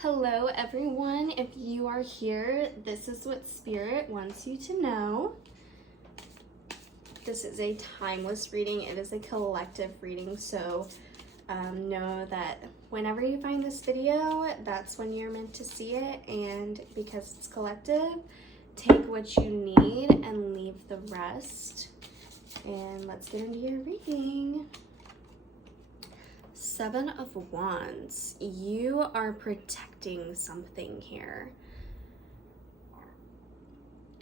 Hello everyone, if you are here, this is what Spirit wants you to know. This is a timeless reading, it is a collective reading, so know that whenever you find this video, that's when you're meant to see it, and because it's collective, take what you need and leave the rest. And let's get into your reading. Seven of Wands. You are protecting something here.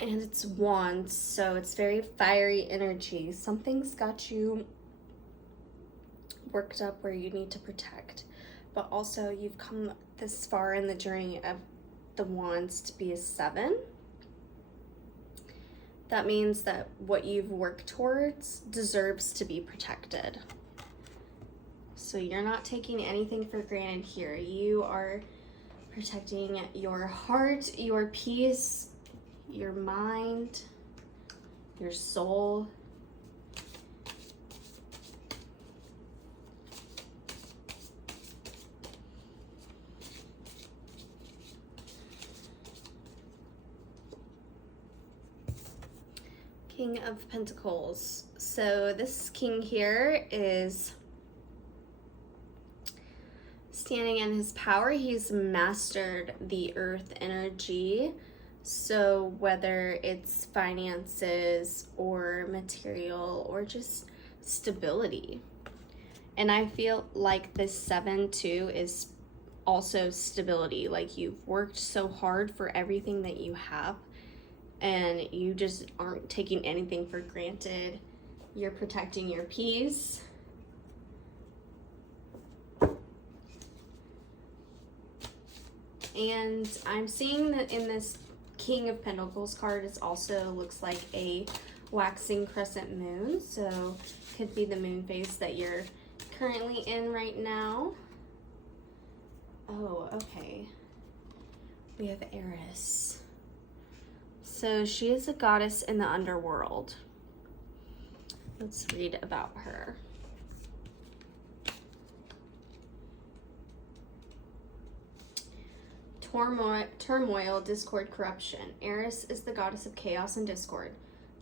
And it's wands, so it's very fiery energy. Something's got you worked up where you need to protect. But also you've come this far in the journey of the wands to be a 7. That means that what you've worked towards deserves to be protected. So you're not taking anything for granted here. You are protecting your heart, your peace, your mind, your soul. King of Pentacles. So this king here is standing in his power. He's mastered the earth energy. So whether it's finances or material or just stability. And I feel like this 7 too is also stability. Like you've worked so hard for everything that you have and you just aren't taking anything for granted. You're protecting your peace. And I'm seeing that in this King of Pentacles card, it also looks like a waxing crescent moon. So could be the moon phase that you're currently in right now. Oh, okay. We have Eris. So she is a goddess in the underworld. Let's read about her. Turmoil, discord, corruption. Eris is the goddess of chaos and discord.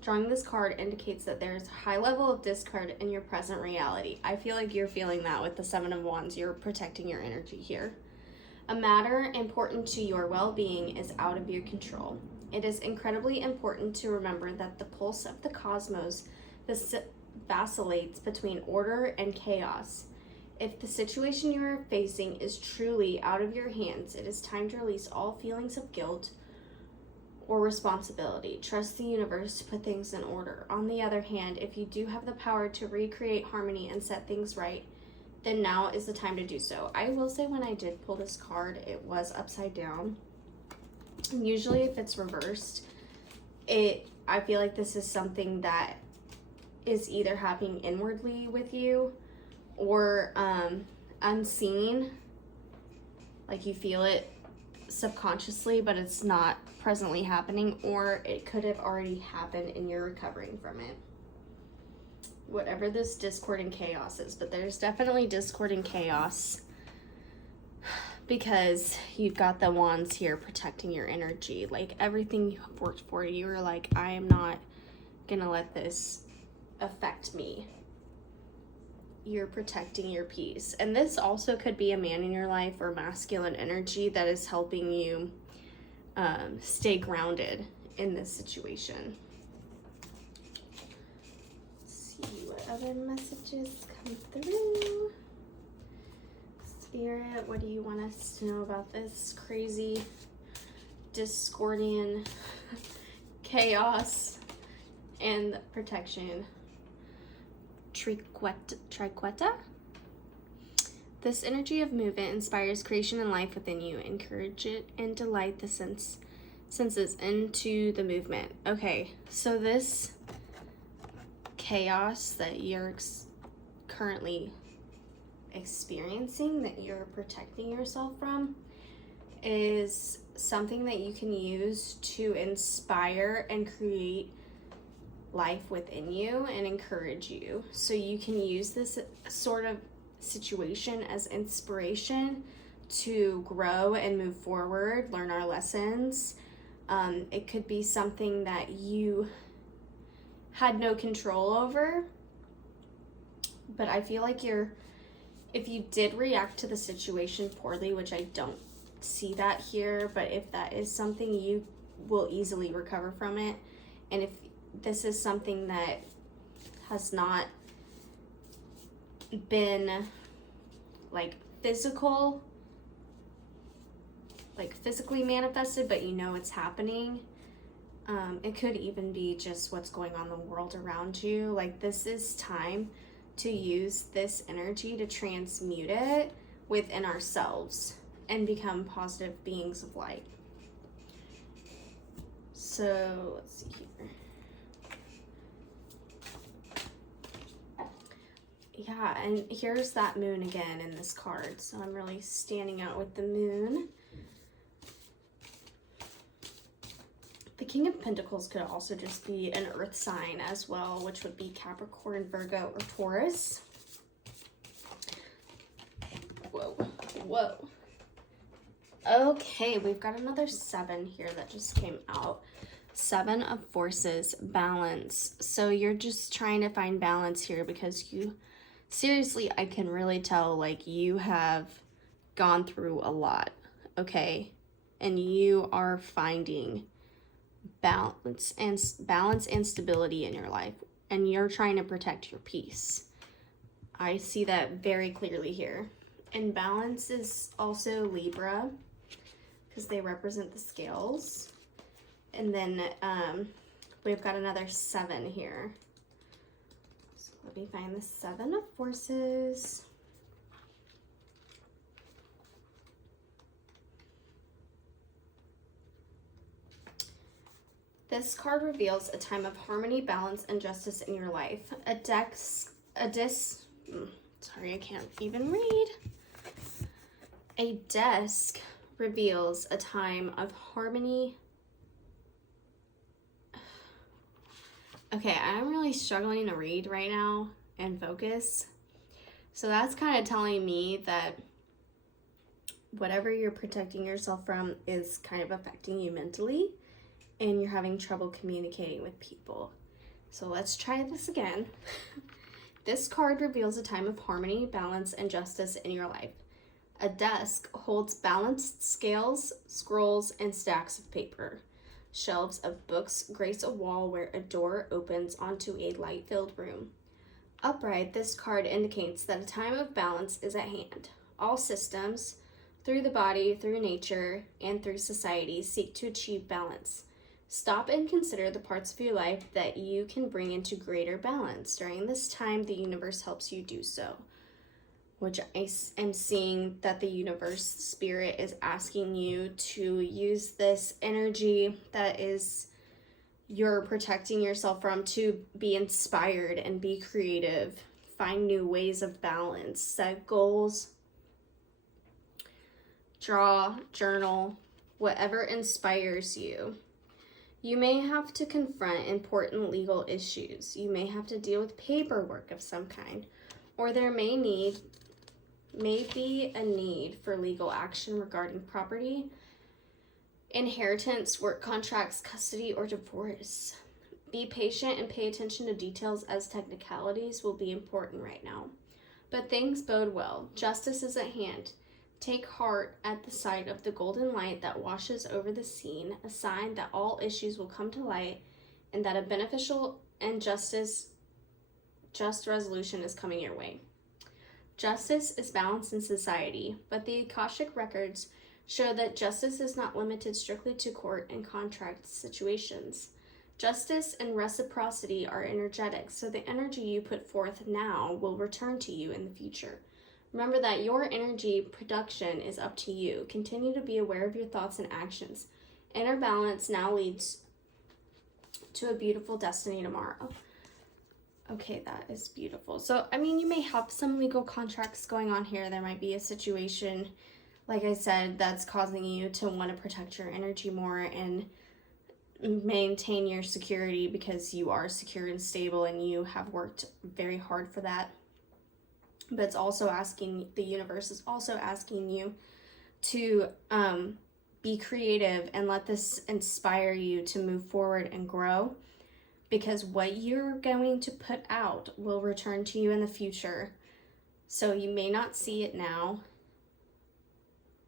Drawing this card indicates that there is a high level of discord in your present reality. I feel like you're feeling that with the 7 of Wands. You're protecting your energy here. A matter important to your well-being is out of your control. It is incredibly important to remember that the pulse of the cosmos vacillates between order and chaos. If the situation you are facing is truly out of your hands, it is time to release all feelings of guilt or responsibility. Trust the universe to put things in order. On the other hand, if you do have the power to recreate harmony and set things right, then now is the time to do so. I will say when I did pull this card, it was upside down. Usually if it's reversed, I feel like this is something that is either happening inwardly with you or unseen, like you feel it subconsciously but it's not presently happening, or it could have already happened and you're recovering from it. Whatever this discord and chaos is, but there's definitely discord and chaos because you've got the wands here protecting your energy. Like everything you have worked for, you're like, I am not gonna let this affect me. You're protecting your peace. And this also could be a man in your life or masculine energy that is helping you stay grounded in this situation. Let's see what other messages come through. Spirit, what do you want us to know about this crazy discordian chaos and protection? Triqueta. This energy of movement inspires creation and life within you. Encourage it and delight the senses into the movement. Okay, so this chaos that you're currently experiencing, that you're protecting yourself from, is something that you can use to inspire and create life within you and encourage you. So you can use this sort of situation as inspiration to grow and move forward, learn our lessons. It could be something that you had no control over, but I feel like if you did react to the situation poorly, which I don't see that here, but if that is something, you will easily recover from it. And if this is something that has not been like physically manifested, but you know it's happening, it could even be just what's going on in the world around you. Like, this is time to use this energy to transmute it within ourselves and become positive beings of light. So let's see here. Yeah, and here's that moon again in this card. So I'm really standing out with the moon. The King of Pentacles could also just be an earth sign as well, which would be Capricorn, Virgo, or Taurus. Whoa. Okay, we've got another 7 here that just came out. 7 of Forces, balance. So you're just trying to find balance here because seriously, I can really tell, like, you have gone through a lot, okay? And you are finding balance and stability in your life, and you're trying to protect your peace. I see that very clearly here. And balance is also Libra because they represent the scales. And then we've got another 7 here. So let me find the 7 of Forces. This card reveals a time of harmony, balance, and justice in your life. Sorry, I can't even read. A desk reveals a time of harmony. Okay, I'm really struggling to read right now and focus. So that's kind of telling me that whatever you're protecting yourself from is kind of affecting you mentally, and you're having trouble communicating with people. So let's try this again. This card reveals a time of harmony, balance, and justice in your life. A desk holds balanced scales, scrolls, and stacks of paper. Shelves of books grace a wall where a door opens onto a light-filled room. Upright, this card indicates that a time of balance is at hand. All systems, through the body, through nature, and through society, seek to achieve balance. Stop and consider the parts of your life that you can bring into greater balance. During this time, the universe helps you do so. Which I am seeing that the universe spirit is asking you to use this energy that is you're protecting yourself from to be inspired and be creative, find new ways of balance, set goals, draw, journal, whatever inspires you. You may have to confront important legal issues. You may have to deal with paperwork of some kind, or there may be a need for legal action regarding property, inheritance, work contracts, custody, or divorce. Be patient and pay attention to details as technicalities will be important right now. But things bode well. Justice is at hand. Take heart at the sight of the golden light that washes over the scene, a sign that all issues will come to light and that a beneficial and just resolution is coming your way. Justice is balanced in society, but the Akashic records show that justice is not limited strictly to court and contract situations. Justice and reciprocity are energetic, so the energy you put forth now will return to you in the future. Remember that your energy production is up to you. Continue to be aware of your thoughts and actions. Inner balance now leads to a beautiful destiny tomorrow. Okay, that is beautiful. So, I mean, you may have some legal contracts going on here. There might be a situation, like I said, that's causing you to want to protect your energy more and maintain your security because you are secure and stable and you have worked very hard for that. But it's also asking, the universe is also asking you to be creative and let this inspire you to move forward and grow, because what you're going to put out will return to you in the future. So you may not see it now,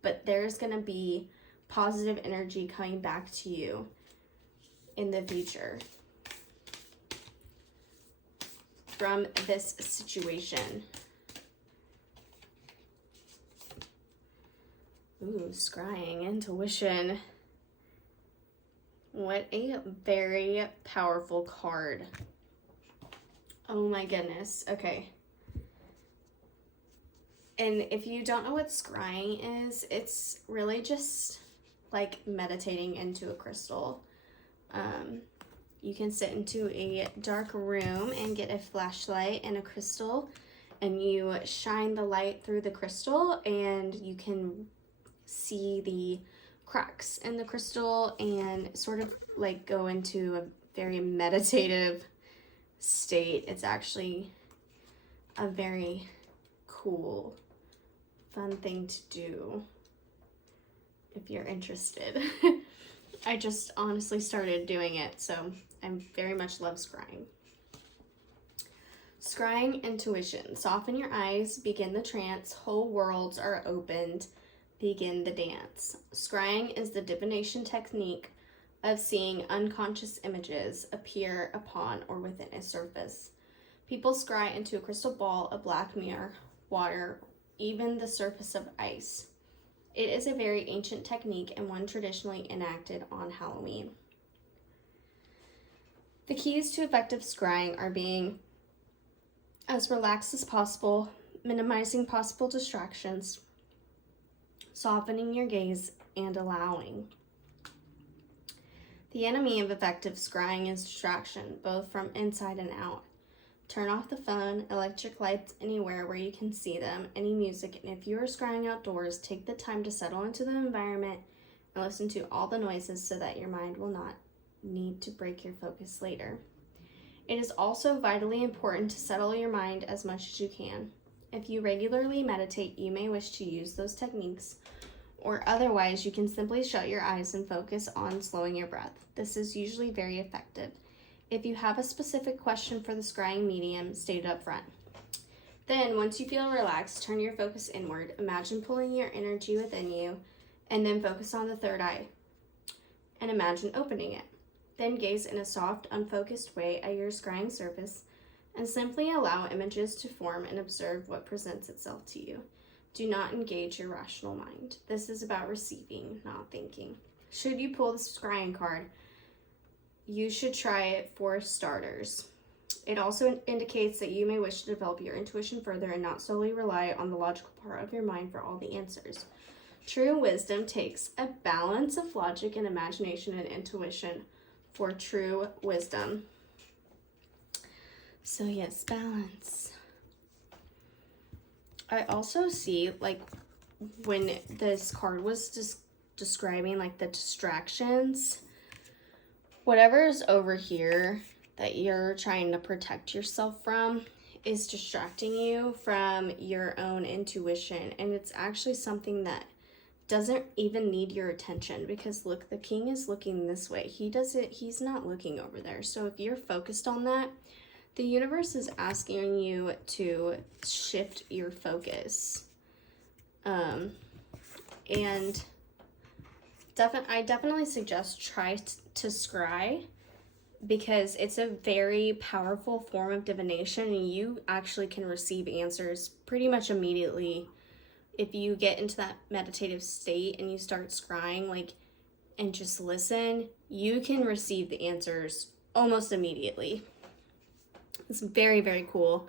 but there's going to be positive energy coming back to you in the future from this situation. Ooh, scrying, intuition. What a very powerful card. Oh my goodness. Okay. And if you don't know what scrying is, it's really just like meditating into a crystal. You can sit into a dark room and get a flashlight and a crystal, and you shine the light through the crystal, and you can see the cracks in the crystal and sort of like go into a very meditative state. It's actually a very cool, fun thing to do if you're interested. I just honestly started doing it, so I very much love scrying. Scrying intuition. Soften your eyes, begin the trance, whole worlds are opened, begin the dance. Scrying is the divination technique of seeing unconscious images appear upon or within a surface. People scry into a crystal ball, a black mirror, water, even the surface of ice. It is a very ancient technique and one traditionally enacted on Halloween. The keys to effective scrying are being as relaxed as possible, minimizing possible distractions, softening your gaze, and allowing. The enemy of effective scrying is distraction, both from inside and out. Turn off the phone, electric lights anywhere where you can see them, any music, and if you are scrying outdoors, take the time to settle into the environment and listen to all the noises so that your mind will not need to break your focus later. It is also vitally important to settle your mind as much as you can. If you regularly meditate, you may wish to use those techniques, or otherwise you can simply shut your eyes and focus on slowing your breath. This is usually very effective. If you have a specific question for the scrying medium, state it up front. Then, once you feel relaxed, turn your focus inward. Imagine pulling your energy within you, and then focus on the third eye, and imagine opening it. Then gaze in a soft, unfocused way at your scrying surface, and simply allow images to form and observe what presents itself to you. Do not engage your rational mind. This is about receiving, not thinking. Should you pull the scrying card, you should try it for starters. It also indicates that you may wish to develop your intuition further and not solely rely on the logical part of your mind for all the answers. True wisdom takes a balance of logic and imagination and intuition for true wisdom. So yes, balance. I also see, like, when this card was just describing, like, the distractions, whatever is over here that you're trying to protect yourself from is distracting you from your own intuition. And it's actually something that doesn't even need your attention, because look, the king is looking this way. He's not looking over there. So if you're focused on that, the universe is asking you to shift your focus. And I definitely suggest try to scry, because it's a very powerful form of divination, and you actually can receive answers pretty much immediately. If you get into that meditative state and you start scrying, like, and just listen, you can receive the answers almost immediately. It's very, very cool,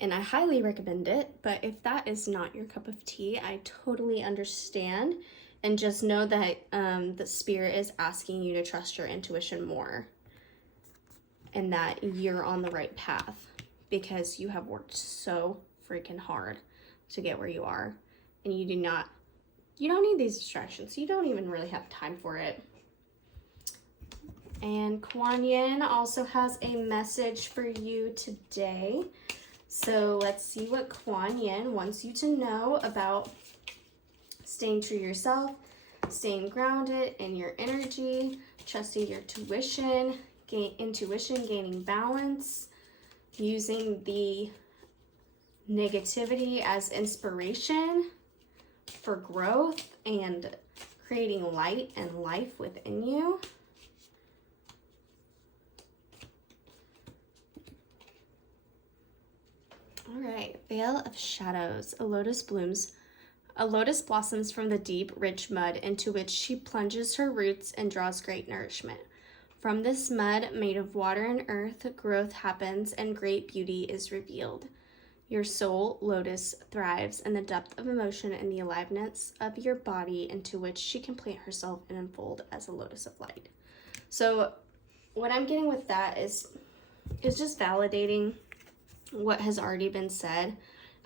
and I highly recommend it. But if that is not your cup of tea, I totally understand. And just know that the spirit is asking you to trust your intuition more, and that you're on the right path, because you have worked so freaking hard to get where you are, and you don't need these distractions. You don't even really have time for it. And Kuan Yin also has a message for you today. So let's see what Kuan Yin wants you to know about staying true to yourself, staying grounded in your energy, trusting your intuition, gaining balance, using the negativity as inspiration for growth and creating light and life within you. All right, Veil of Shadows. A lotus blossoms from the deep, rich mud into which she plunges her roots and draws great nourishment. From this mud, made of water and earth, growth happens and great beauty is revealed. Your soul, lotus, thrives in the depth of emotion and the aliveness of your body into which she can plant herself and unfold as a lotus of light. So what I'm getting with that is just validating what has already been said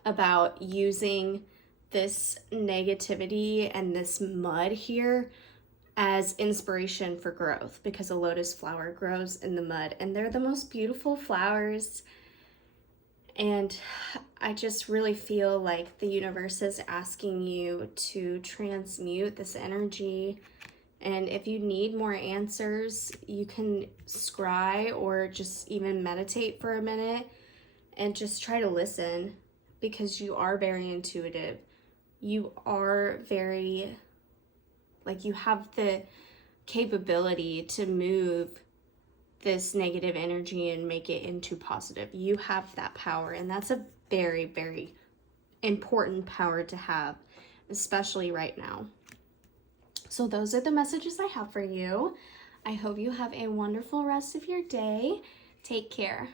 about using this negativity and this mud here as inspiration for growth, because a lotus flower grows in the mud and they're the most beautiful flowers. And I just really feel like the universe is asking you to transmute this energy. And if you need more answers, you can scry or just even meditate for a minute and just try to listen, because you are very intuitive. You are very, like, you have the capability to move this negative energy and make it into positive. You have that power, and that's a very, very important power to have, especially right now. So those are the messages I have for you. I hope you have a wonderful rest of your day. Take care.